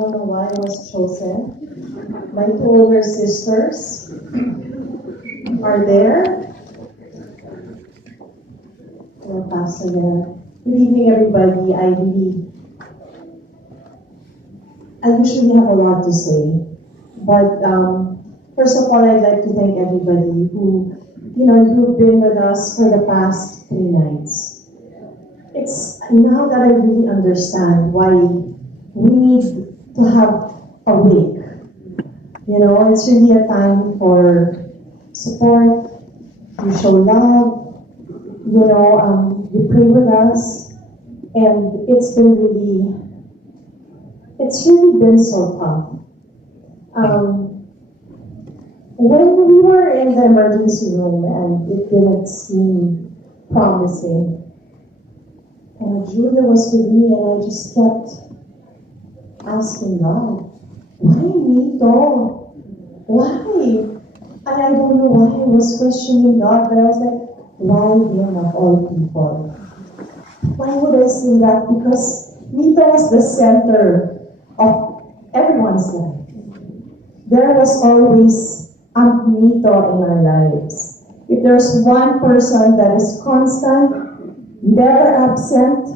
don't know why I was chosen. My two older sisters are there. They're passing there. Good evening, everybody. I usually have a lot to say, but first of all, I'd like to thank everybody who've been with us for the past 3 nights. It's now that I really understand why we need to have a wake. It's really a time for support, you show love, you pray with us, and it's really been so tough. When we were in the emergency room and it didn't seem promising, and Julia was with me and I just kept asking God, why me though? Why? And I don't know why I was questioning God, but I was like, why him of all people? Why would I say that? Because Mito was the center of everyone's life. There was always a Mito in our lives. If there's one person that is constant, never absent,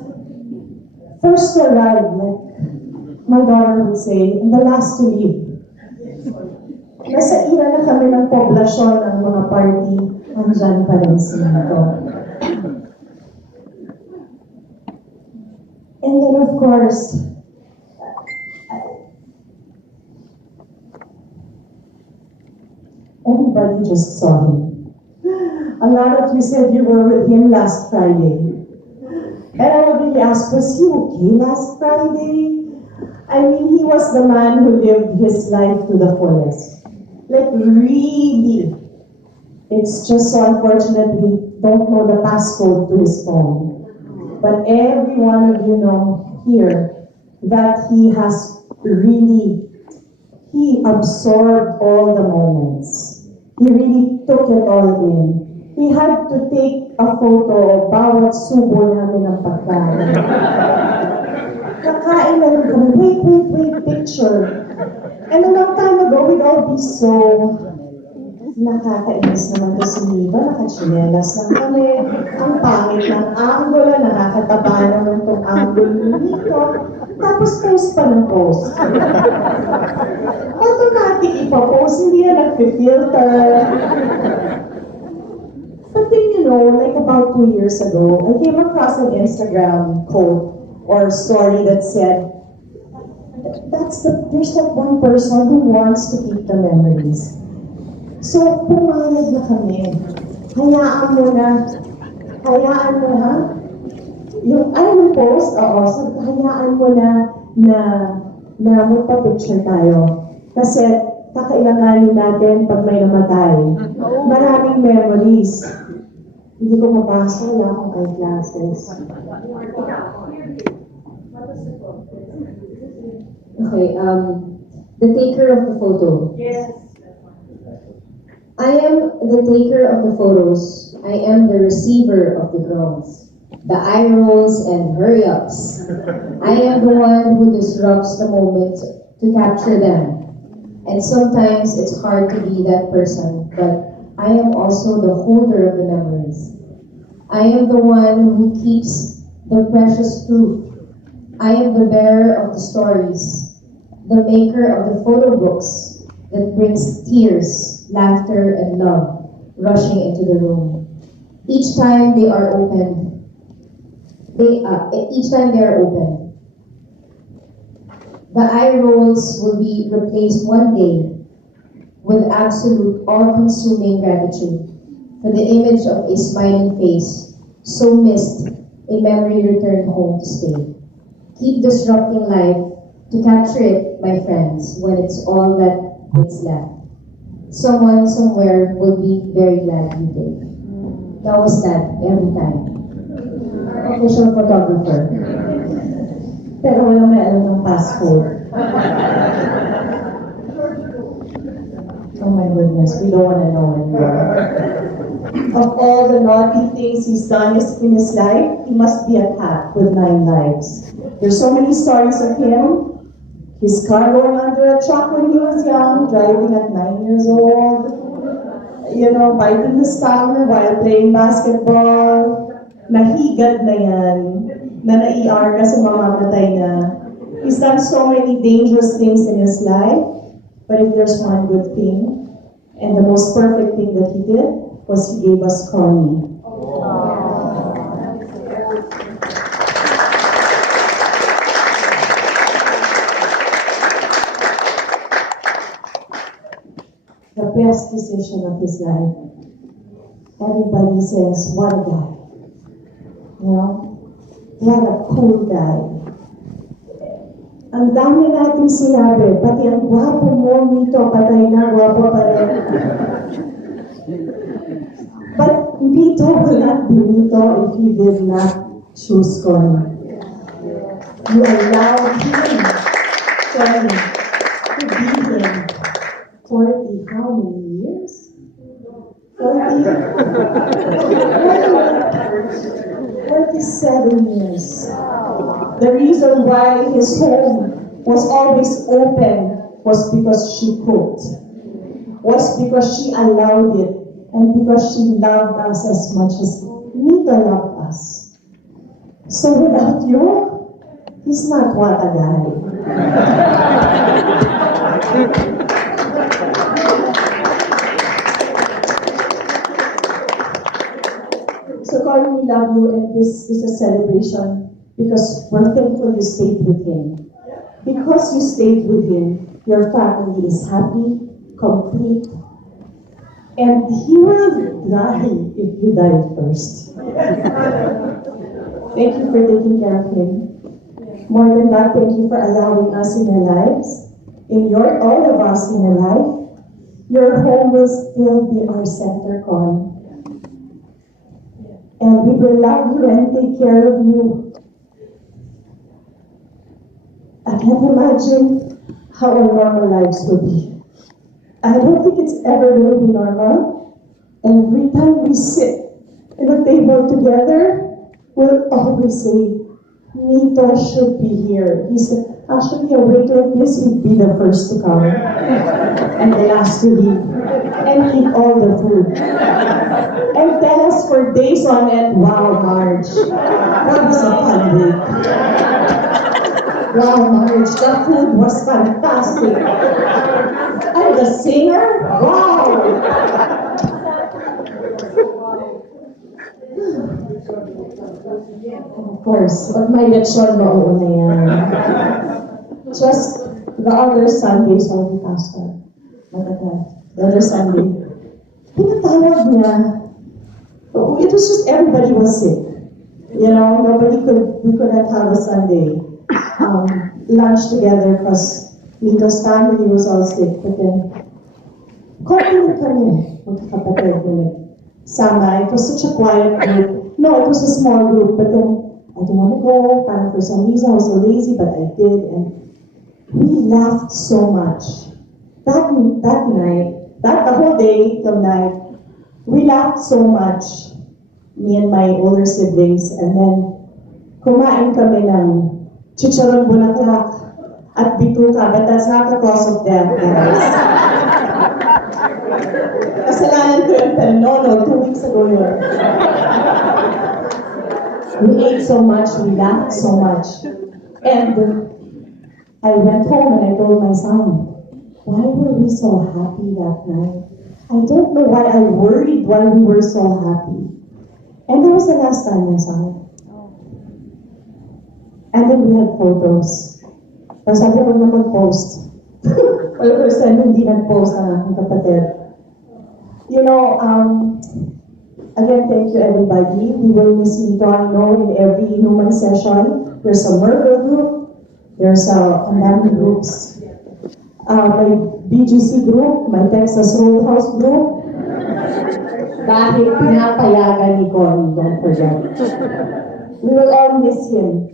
first to arrive, like my daughter would say, and the last to leave. Nasa ira na kami ng poblasyon ng mga party, andyan pa rin si Mito. And then of course, everybody just saw him. A lot of you said you were with him last Friday. And I would really ask, was he okay last Friday? I mean, he was the man who lived his life to the fullest. Like, really. It's just so unfortunate we don't know the passcode to his phone. But every one of you know here that he absorbed all the moments. He really took it all in. He had to take a photo of bawat subo namin ng pagkain. Kakain na rin kami, wait, picture. And a long time ago, we'd all be so nakakainis naman to si Niva, nakachinelas lang kami. Ang pangit ng angulo, nakakataba naman itong angulo nito. Tapos post pa ng post. Automatic ipapost, hindi na nag-filter. But then, like about 2 years ago, I came across an Instagram quote or story that said, there's that one person who wants to keep the memories. So, pumayag na kami. Hayaan mo ha? Yung post, so hayaan mo na magpa-picture tayo. Kasi, kakailanganin natin pag may namatay. Maraming memories. Hindi ko mabasa, wala akong eyeglasses. Okay, the taker of the photo. Yes. I am the taker of the photos. I am the receiver of the girls. The eye rolls and hurry-ups. I am the one who disrupts the moment to capture them. And sometimes it's hard to be that person, but I am also the holder of the memories. I am the one who keeps the precious proof. I am the bearer of the stories, the maker of the photo books that brings tears, laughter, and love rushing into the room. Each time they are opened, the eye rolls will be replaced one day with absolute all-consuming gratitude for the image of a smiling face, so missed, a memory returned home to stay. Keep disrupting life to capture it, my friends, when it's all that is left. Someone somewhere will be very glad you did. That was that every time. Official photographer. Pero walang may alam ng passcode. Oh my goodness, we don't want to know anymore. Of all the naughty things he's done in his life, he must be a cat with 9 lives. There's so many stories of him his car going under a truck when he was young, driving at 9 years old, biting his tongue while playing basketball. Nahigad na yan, na na-ER kasi mamamatay na. He's done so many dangerous things in his life, but if there's one good thing, and the most perfect thing that he did, was he gave us Connie. The best decision of his life. Everybody says, what a guy. What a cool guy. Ang dami natin sinabi, pati ang gwapo mo nito, patay na, gwapo pa rin. But Nito will not be Nito if he did not choose Connie. You allowed him, Connie, to be him. 40 how many years? 47 years. The reason why his home was always open was because she cooked. Was because she allowed it. And because she loved us as much as Nita loved us. So without you, he's not what a guy. So Connie, we love you, and this is a celebration because we're thankful you stayed with him. Because you stayed with him, your family is happy, complete, and he will die if you die first. Thank you for taking care of him. More than that, thank you for allowing us in your lives, all of us in your life. Your home will still be our center, Con. And we will love you and take care of you. I can't imagine how our normal lives will be. I don't think it's ever going to be normal. Every time we sit at a table together, we'll always say, Nito should be here. He said, actually, a waiter like this, he'd be the first to come. And the last to leave. And eat all the food. And tell us for days on end, wow, Marge, that was a fun week. Wow, Marge, the food was fantastic. And the singer, wow. Of course, pag may lechon, mauna yan. Just the other Sundays, sorry, Pastor. The other Sunday. Pinatawag niya. It was just everybody was sick. We couldn't have a Sunday lunch together because Nito's family was all sick. But then, konti kami, magkakapatid. Sama, it was such a quiet group. No, it was a small group, but then I didn't want to go. Parang for some reason, I was so lazy, but I did. And we laughed so much. That night, the whole day till night, we laughed so much, me and my older siblings, and then kumain kami ng chicharon bulaklak at bituka, but that's not the cause of death, guys. Kasalanan ko yun, pero no, 2 weeks ago yun. We ate so much, we laughed so much. And I went home and I told my son, why were we so happy that night? I don't know why I worried why we were so happy. And that was the last time I saw it. And then we had photos. Tapos sabi ko na mag-post. Well, person hindi nag-post ang kapatid. Again, thank you everybody. We will miss Nito. I know in every human session, there's a murder group, there's a Nami groups. My BGC group, my Texas Roadhouse group, dahil pinapayagan ni Connie, don't forget. We will all miss him.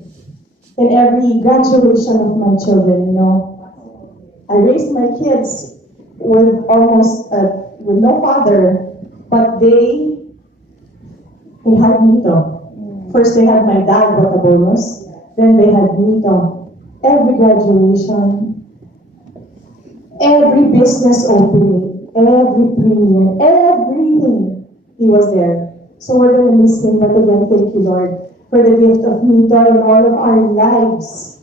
In every graduation of my children, I raised my kids with with no father, but they had Nito. First they had my dad, what a bonus. Then they had Nito. Every graduation, Every business opening, every premiere, everything, he was there. So we're going to miss him, but again, thank you, Lord, for the gift of Mito in all of our lives.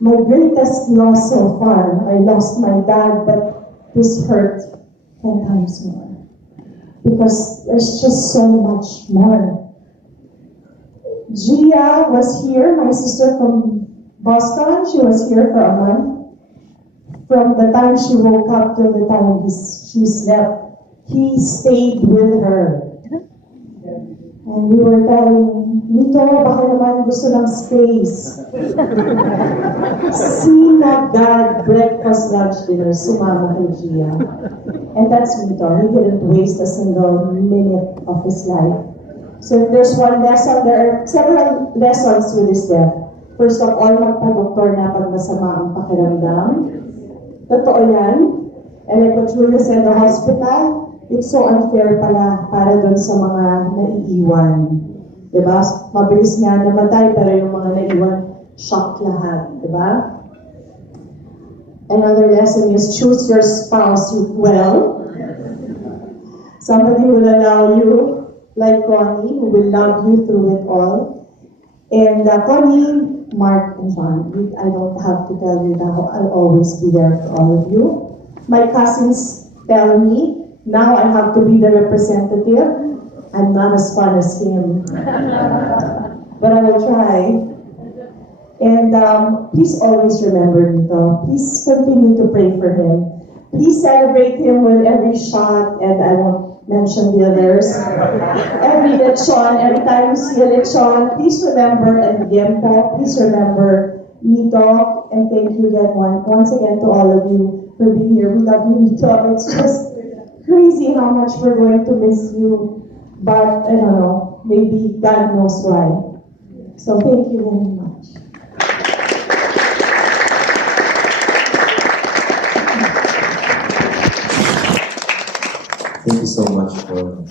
My greatest loss so far, I lost my dad, but this hurt 10 times more. Because there's just so much more. Gia was here, my sister from Boston. She was here for a month. From the time she woke up till the time she slept, he stayed with her. And we were telling, Mito, baka naman gusto ng space. Sina God, breakfast, lunch, dinner, sumama kay Gia. And that's Mito. He didn't waste a single minute of his life. So if there's one lesson, there are several lessons with his death. First of all, magpa-doktor na pag masama ang pakiramdam. Totoo yan. And like what Julia said, the hospital, it's so unfair pala para dun sa mga naiiwan. Diba? Mabilis nga namatay, pero yung mga naiiwan, shock lahat. Diba? Another lesson is choose your spouse well. Somebody will allow you, like Connie, who will love you through it all. And Connie, Mark, and John, I don't have to tell you now, I'll always be there for all of you. My cousins tell me, now I have to be the representative. I'm not as fun as him. But I will try. And please always remember Mito. Please continue to pray for him. Please celebrate him with every shot, and I won't mention the others. Every lechon, every time you see a lechon, please remember El Tiempo. Please remember Mito. And thank you again once again to all of you for being here. We love you, Mito. It's just crazy how much we're going to miss you. But I don't know, maybe God knows why. So thank you very much. Thank you so much for